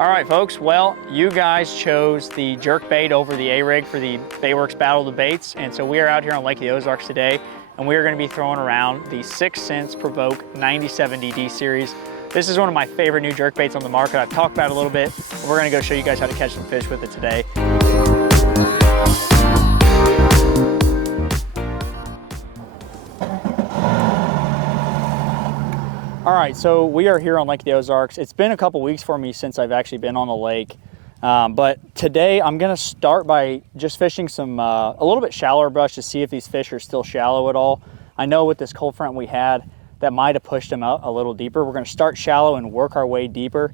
All right, folks, well, you guys chose the jerkbait over the A-rig for the Baitworks Battle of the Baits, and so we are out here on Lake of the Ozarks today, and we are going to be throwing around the 6 Cents Provoke 97DD series. This is one of my favorite new jerkbaits on the market. I've talked about it a little bit, but we're going to go show you guys how to catch some fish with it today. All right, so we are here on Lake of the Ozarks. It's been a couple weeks for me since I've actually been on the lake, but today I'm gonna start by just fishing some a little bit shallower brush to see if these fish are still shallow at all. I know with this cold front we had, that might have pushed them out a little deeper. We're gonna start shallow and work our way deeper.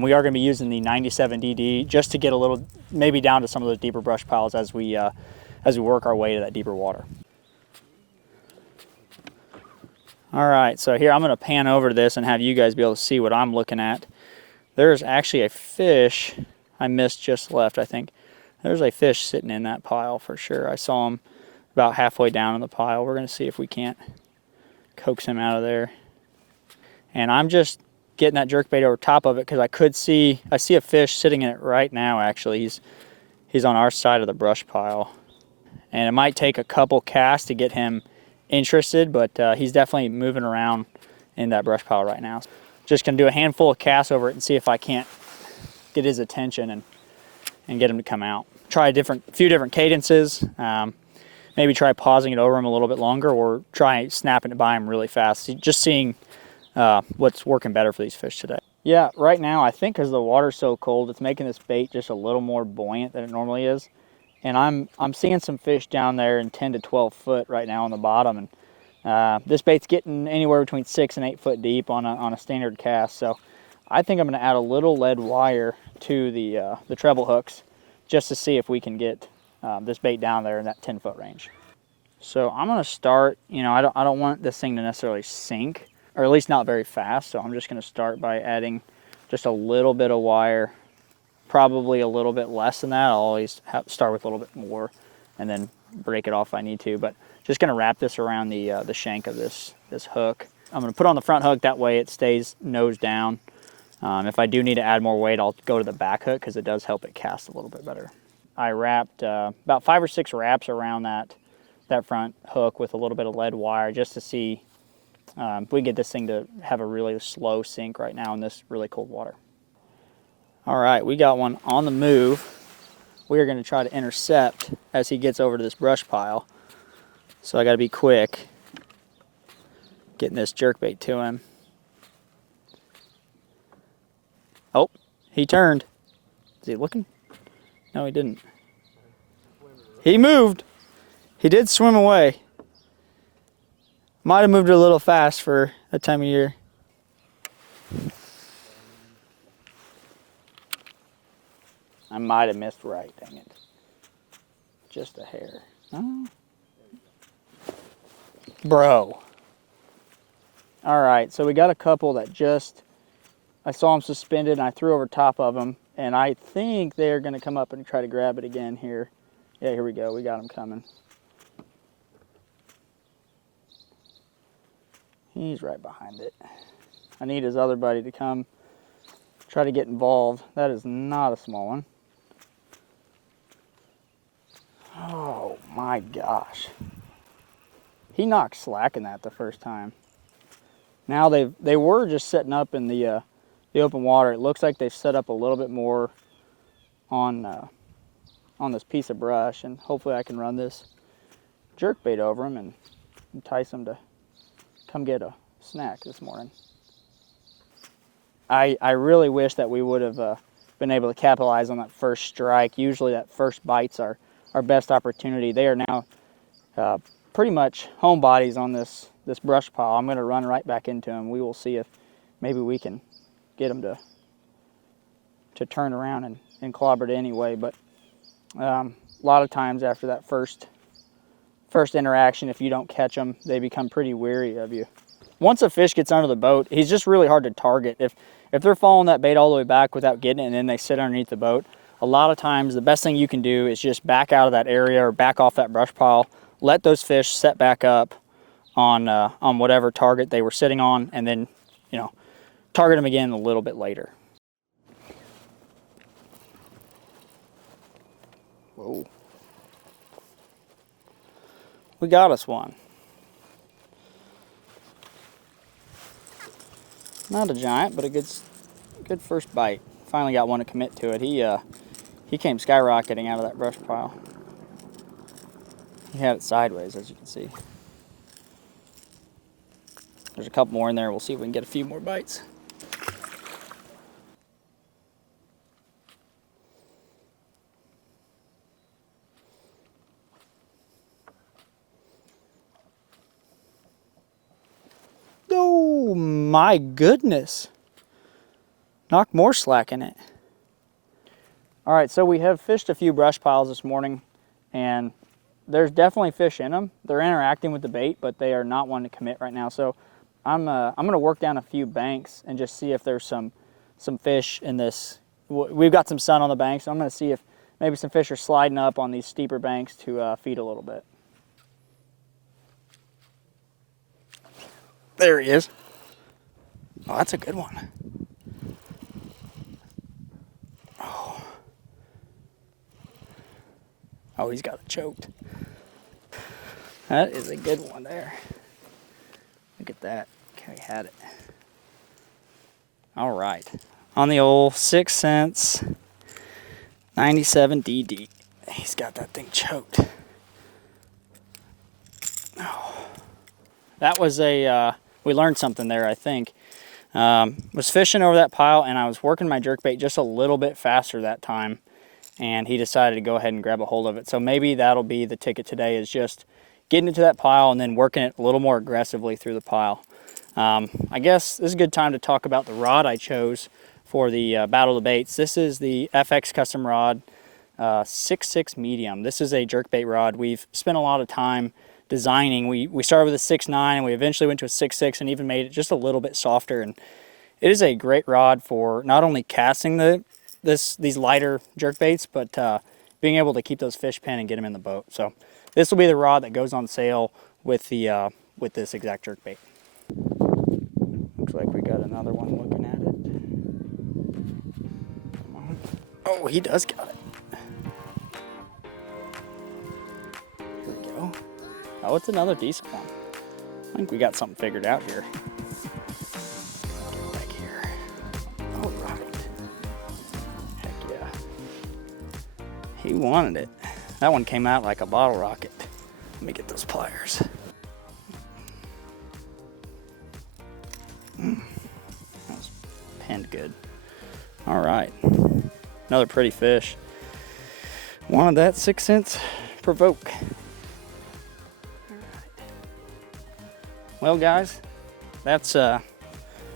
We are gonna be using the 97DD just to get a little, maybe down to some of those deeper brush piles as we work our way to that deeper water. All right, so here I'm gonna pan over this and have you guys be able to see what I'm looking at. There's actually a fish I missed just left, I think. There's a fish sitting in that pile for sure. I saw him about halfway down in the pile. We're gonna see if we can't coax him out of there. And I'm just getting that jerkbait over top of it because I see a fish sitting in it right now actually. He's on our side of the brush pile. And it might take a couple casts to get him interested, but he's definitely moving around in that brush pile right now. Just gonna do a handful of casts over it and see if I can't get his attention and get him to come out. Try a few different cadences, maybe try pausing it over him a little bit longer, or try snapping it by him really fast. Just seeing what's working better for these fish today. Yeah, right now I think because the water's so cold, it's making this bait just a little more buoyant than it normally is. And I'm seeing some fish down there in 10 to 12 foot right now on the bottom, and this bait's getting anywhere between 6 and 8 foot deep on a standard cast. So I think I'm going to add a little lead wire to the treble hooks just to see if we can get this bait down there in that 10 foot range. So I'm going to start. I don't want this thing to necessarily sink, or at least not very fast. So I'm just going to start by adding just a little bit of wire. Probably a little bit less than that. I'll always start with a little bit more and then break it off if I need to. But just gonna wrap this around the shank of this hook. I'm gonna put on the front hook, that way it stays nose down. If I do need to add more weight, I'll go to the back hook because it does help it cast a little bit better. I wrapped about 5 or 6 wraps around that front hook with a little bit of lead wire just to see if we get this thing to have a really slow sink right now in this really cold water. All right, we got one on the move. We are going to try to intercept as he gets over to this brush pile. So I got to be quick getting this jerkbait to him. Oh, he turned. Is he looking? No, he didn't. He moved. He did swim away. Might have moved a little fast for that time of year. I might have missed right, dang it. Just a hair. Oh. Bro. All right, so we got a couple that I saw them suspended and I threw over top of them, and I think they're gonna come up and try to grab it again here. Yeah, here we go, we got them coming. He's right behind it. I need his other buddy to come try to get involved. That is not a small one. Oh my gosh. He knocked slack in that the first time. Now they were just setting up in the open water. It looks like they've set up a little bit more on this piece of brush, and hopefully I can run this jerkbait over them and entice them to come get a snack this morning. I really wish that we would have been able to capitalize on that first strike. Usually that first bite's our best opportunity. They are now pretty much homebodies on this brush pile. I'm going to run right back into them. We will see if maybe we can get them to turn around and clobber it anyway. But a lot of times after that first interaction, if you don't catch them, they become pretty weary of you. Once a fish gets under the boat, he's just really hard to target. If they're following that bait all the way back without getting it and then they sit underneath the boat, a lot of times the best thing you can do is just back out of that area or back off that brush pile, let those fish set back up on whatever target they were sitting on, and then target them again a little bit later. Whoa. We got us one. Not a giant, but a good first bite. Finally got one to commit to it. He came skyrocketing out of that brush pile. He had it sideways, as you can see. There's a couple more in there. We'll see if we can get a few more bites. Oh my goodness. Knocked more slack in it. All right, so we have fished a few brush piles this morning, and there's definitely fish in them. They're interacting with the bait, but they are not wanting to commit right now. So I'm gonna work down a few banks and just see if there's some fish in this. We've got some sun on the banks, so I'm gonna see if maybe some fish are sliding up on these steeper banks to feed a little bit. There he is. Oh, that's a good one. Oh, he's got it choked. That is a good one there. Look at that. Okay, we had it. All right. On the old 6 cents, 97 DD. He's got that thing choked. Oh. That was we learned something there, I think. Was fishing over that pile, and I was working my jerkbait just a little bit faster that time, and he decided to go ahead and grab a hold of it. So maybe that'll be the ticket today, is just getting into that pile and then working it a little more aggressively through the pile. I guess this is a good time to talk about the rod I chose for the Battle of the Baits. This is the FX custom rod, 6.6 medium. This is a jerkbait rod. We've spent a lot of time designing. We started with a 6.9 and we eventually went to a 6.6 and even made it just a little bit softer. And it is a great rod for not only casting these lighter jerkbaits, but being able to keep those fish pinned and get them in the boat. So this will be the rod that goes on sale with this exact jerkbait. Looks like we got another one looking at it. Come on. Oh, he does got it. Here we go. Oh, it's another decent one. I think we got something figured out here. Get back here. All right. Heck yeah. He wanted it. That one came out like a bottle rocket. Let me get those pliers. That was pinned good. All right. Another pretty fish. Wanted that 6 cents provoke. Well, guys, I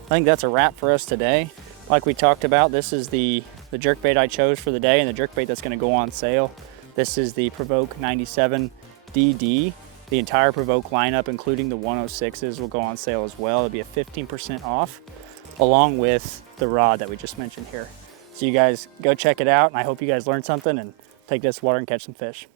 think that's a wrap for us today. Like we talked about, this is the jerkbait I chose for the day and the jerkbait that's going to go on sale. This is the Provoke 97 DD. The entire Provoke lineup, including the 106s, will go on sale as well. It'll be a 15% off, along with the rod that we just mentioned here. So you guys go check it out, and I hope you guys learned something and take this water and catch some fish.